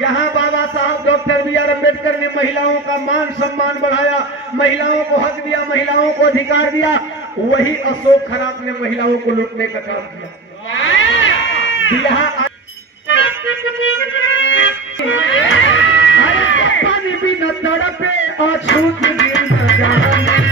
जहां बाबा साहब doctor B are Ambedkar ने महिलाओं का मान सम्मान बढ़ाया, महिलाओं को हक दिया, महिलाओं को अधिकार दिया, वही अशोक खरात ने महिलाओं को लूटने का काम किया। पानी भी न तड़पे और छूट गिर न जाए।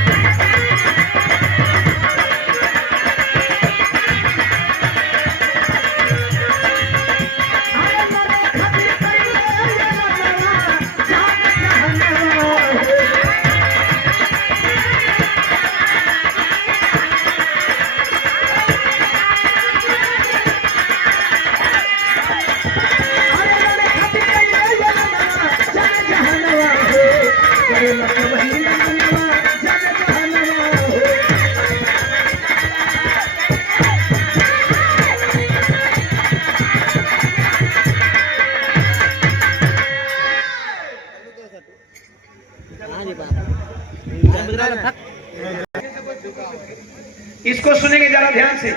इसको सुनेंगे जरा ध्यान से।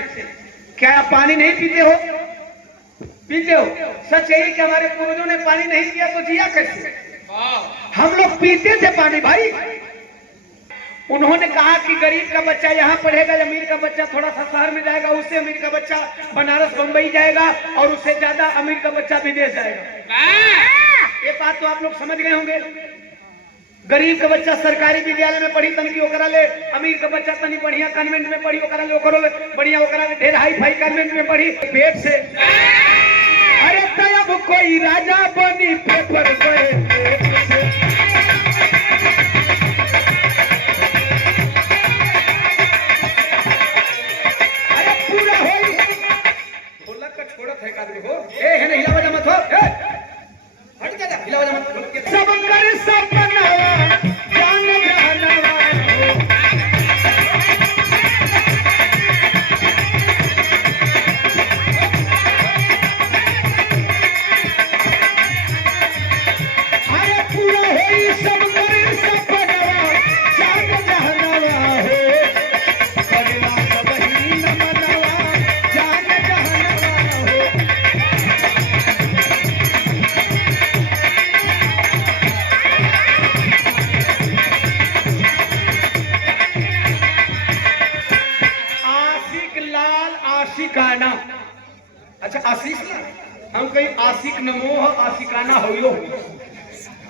क्या आप पानी नहीं पीते हो? पीते हो। सच यही कि हमारे पूर्वजों ने पानी नहीं पिया तो जिया कैसे? हम लोग पीते थे पानी भाई। उन्होंने कहा कि गरीब का बच्चा यहाँ पढ़ेगा, अमीर का बच्चा थोड़ा सा शहर में जाएगा, उससे अमीर का बच्चा बनारस बंबई जाएगा और उससे ज्यादा अमीर का बच्चा विदेश जाएगा। ये बात तो आप लोग समझ गए होंगे। गरीब का बच्चा सरकारी विद्यालय में पढ़ी तनकी ओकरा ले, अमीर का बच्चा तनी बढ़िया कन्वेंट में पढ़ी ओकरा ले, ओकरो ले बढ़िया ओकरा ले ढेर हाई फाई कन्वेंट में पढ़ी पेट से। अरे तब कोई राजा बनी पेपर गए। अरे पूरा होई बोला का छोड़त है आदमी हो। ए है नहीं हिलावा मत हो, ए हट जा, हिलावा मत। सब कर सब आशिकाना। अच्छा आशीष ना हम कहीं आशिक नमोह आशिकाना हो।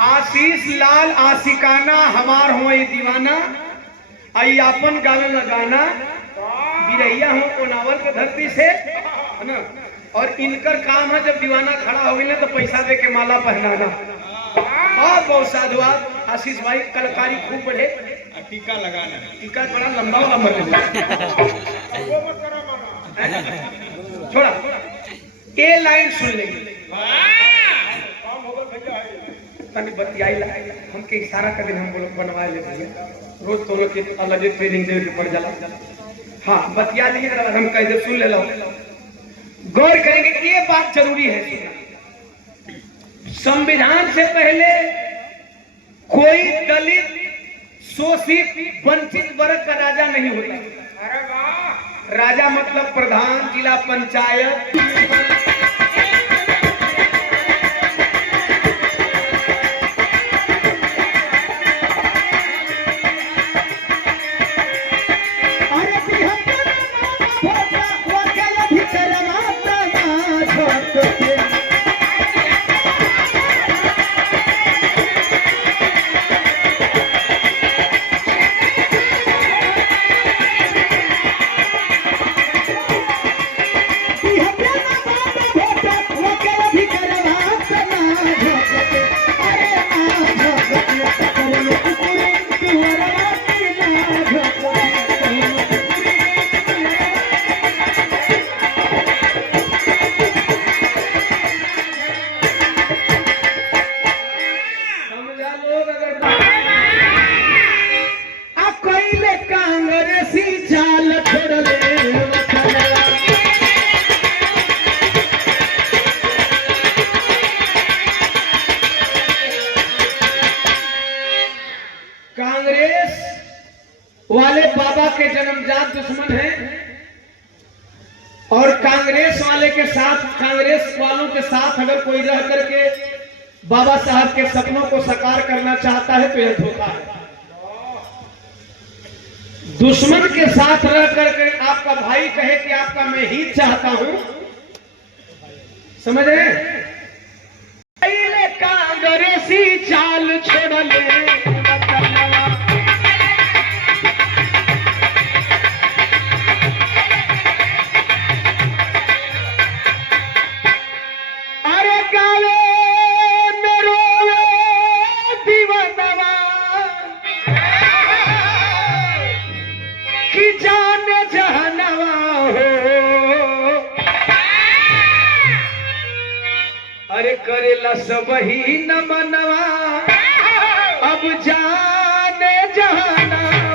आशीष लाल आशिकाना हमार हो दीवाना आई अपन गावे लगाना बिरैया हो कोनावल के धरती से है ना। और इनकर काम है जब दीवाना खड़ा हो गया तो पैसा दे के माला पहनाना। बहुत बहुत साधुवाद आशीष भाई, कलाकारी खूब बढ़े। टीका लगाना, टीका बड़ा लंबा वाला छोड़ा। ये लाइन सुन लेंगे बतियाई हमके इशारा कर दिन हम लोग बनवा लेते हैं रोज तो लोग के अलग ट्रेनिंग दे के पड़ जाला। हाँ बतिया लिए हम कह दे सुन ले लो। गौर करेंगे ये बात जरूरी है। संविधान से पहले कोई दलित शोषित वंचित वर्ग का राजा नहीं होता। अरे वाह, राजा मतलब प्रधान, जिला पंचायत। वाले बाबा के जन्मजात दुश्मन हैं और कांग्रेस वाले के साथ, कांग्रेस वालों के साथ अगर कोई रह करके बाबा साहब के सपनों को साकार करना चाहता है तो यह धोखा है। दुश्मन के साथ रह करके आपका भाई कहे कि आपका मैं हित चाहता हूं, समझ रहे? कांग्रेसी चाल छोड़ ले, अरे गावे मेरो दीवानवा कि जाने जहनवा हो, अरे करेला सब ही न मनवा अब जाने जहाना।